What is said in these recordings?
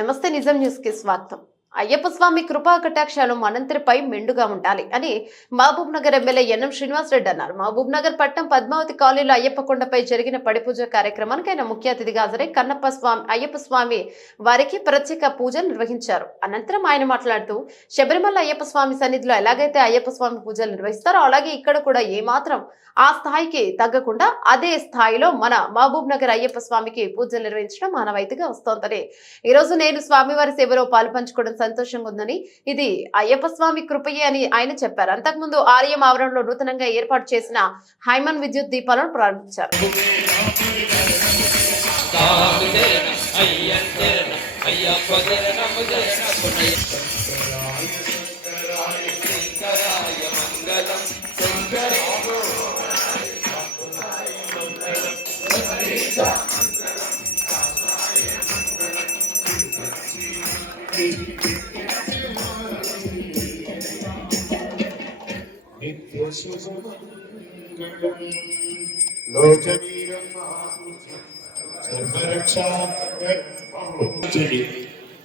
నమస్తే నిజం న్యూస్ కి స్వాగతం. అయ్యప్ప స్వామి కృపా కటాక్షాలు మనందరిపై మెండుగా ఉండాలి అని మహబూబ్ నగర్ ఎమ్మెల్యే ఎన్ఎం శ్రీనివాసరెడ్డి అన్నారు. మహబూబ్ నగర్ పట్టణం పద్మావతి కాలనీలో అయ్యప్ప కొండపై జరిగిన పడిపూజ కార్యక్రమానికి ఆయన ముఖ్య అతిథిగా హాజరై అయ్యప్ప స్వామి వారికి ప్రత్యేక పూజలు నిర్వహించారు. అనంతరం ఆయన మాట్లాడుతూ శబరిమల అయ్యప్ప స్వామి సన్నిధిలో ఎలాగైతే అయ్యప్ప స్వామి పూజలు నిర్వహిస్తారో అలాగే ఇక్కడ కూడా ఏమాత్రం ఆ స్థాయికి తగ్గకుండా అదే స్థాయిలో మన మహబూబ్ నగర్ అయ్యప్ప స్వామికి పూజలు నిర్వహించడం మానవాయితీగా వస్తోందని, ఈ రోజు నేను స్వామివారి సేవలో పాలుపంచుకోవడం సంతోషంగా ఉందని, ఇది అయ్యప్ప స్వామి కృపయే అని ఆయన చెప్పారు. అంతకుముందు ఆలయం ఆవరణలో నూతనంగా ఏర్పాటు చేసిన హైమన్ విద్యుత్ దీపాలను ప్రారంభించారు.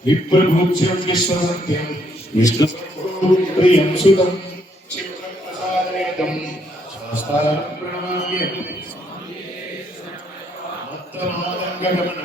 విప్రభూత్యం విశ్వసత్యం విష్ణుప్రియం సుతం చిత్రప్రసాదం శాస్త్రం ప్రణామ్యం మత్తమాదంగమనం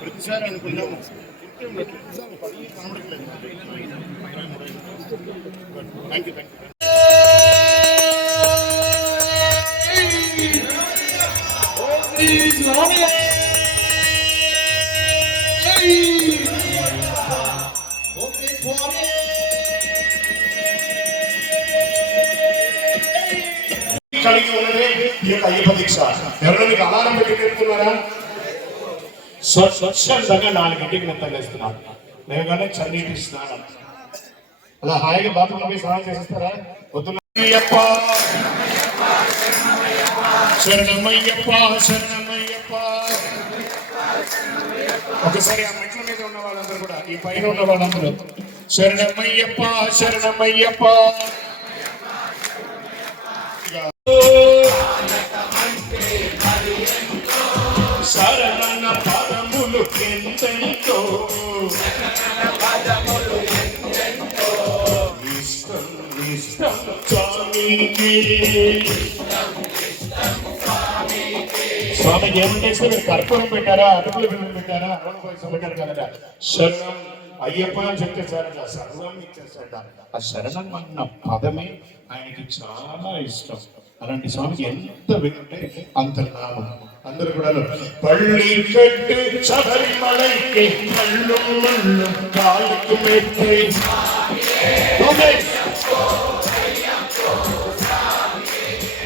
ప్రతిసారి అనుకున్నాము థ్యాంక్ యూ కలిగి ఉన్నదే ఈ యొక్క అయ్యప్ప దీక్ష. ఎవరైనా మీకు అలారం పెట్టి పెడుతున్నారా? స్వచ్ఛందంగా 4 మొత్తం వేస్తున్నాను. లేవగానే చన్నీటి స్నానం అలా హాయిగా బాత్రూంలో పోయి స్నానం చేసేస్తారా? పొద్దున్నయ్యప్ప శరణమయ్యప్ప శరణమయ్యప్ప. ఒకసారి ఆ మెట్ల మీద ఉన్న వాళ్ళందరూ కూడా, ఈ పైన ఉన్న వాళ్ళందరూ శరణమయ్యప్ప శరణమయ్యప్ప. శరణ పదములు ఎంతెంతో ఇష్టం ఇష్టం స్వామికి. స్వామికి ఏమంటే మీరు కర్పూరం పెట్టారా, అటుకులు బిల్లు పెట్టారా, పెట్టారు కదా. శరణం అయ్యప్ప అని చెప్తే సార్ సర్వం ఇచ్చేసాడ. ఆ శరణం అన్న పదమే ఆయనకి చాలా ఇష్టం. అలాంటి స్వామికి ఎంత వింటే అంత నామం. అందరూ కూడా పళ్ళి కట్టు శబరిమలైకి మళ్ళు మళ్ళు కాళ్ళకు మెట్టి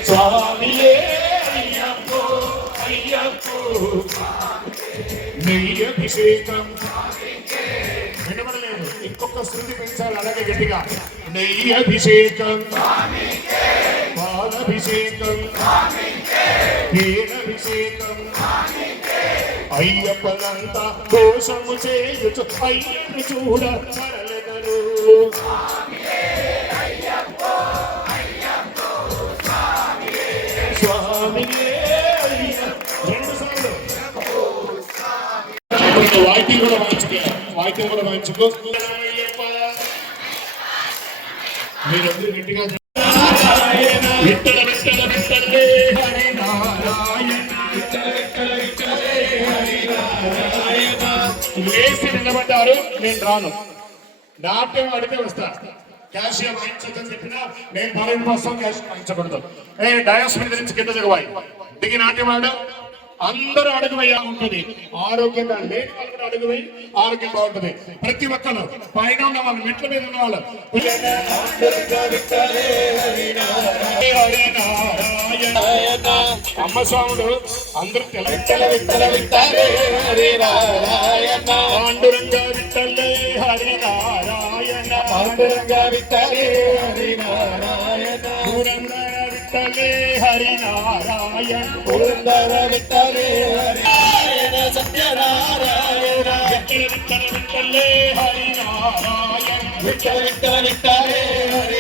స్వామియే అయ్యప్పో అయ్యప్పో. నెయ్యి అభిషేకం వినబడలేదు, ఇంకొక శృతి పెంచాలి అలాగే గట్టిగా. నెయ్యి అభిషేకం పాలభిషేకం పేరభిషేకం అయ్యప్పలంతా దోషము చేయుచు అయ్యను చూడ మరలెదరు. స్వామియే రెండు సార్లు వాయిద్యం కూడా వాయించుకో. మీరందరూ గట్టిగా విట్టల విట్టల విట్టలే హరి నారాయణ విట్టల విట్టల విట్టలే హరి నారాయణ. లేచి నిలబడ్డారు, నేను రాను. నాట్యం అడిగితే వస్తా. క్యాషియర్ వాయించొద్దని చెప్పినా నేను పర్యటన కోసం క్యాష్ వాయించకూడదు. డయాస్ మీద నుంచి కింద దిగవాయి, దిగి నాట్యం ఆడ అందరూ అడుగు వేయ ఉంటుంది. ఆరోగ్యంగా లేని వాళ్ళు కూడా అడుగు వేయి, ఆరోగ్యం బాగుంటుంది. ప్రతి ఒక్కరు పైన ఉన్న వాళ్ళు, మెట్ల మీద ఉన్న వాళ్ళు అమ్మ స్వాముడు అందరూ పాండురంగ విట్టలే హరి నారాయణ, పాండురంగ విట్టలే హరి నారాయణ, పురందర విట్టలే హరి నారాయణ, పురందర విట్టలే హరి నారాయణ, సత్యనారాయణ, విట్టల విట్టల విట్టలే హరి నారాయణ, విట్టల విట్టల విట్టలే హరి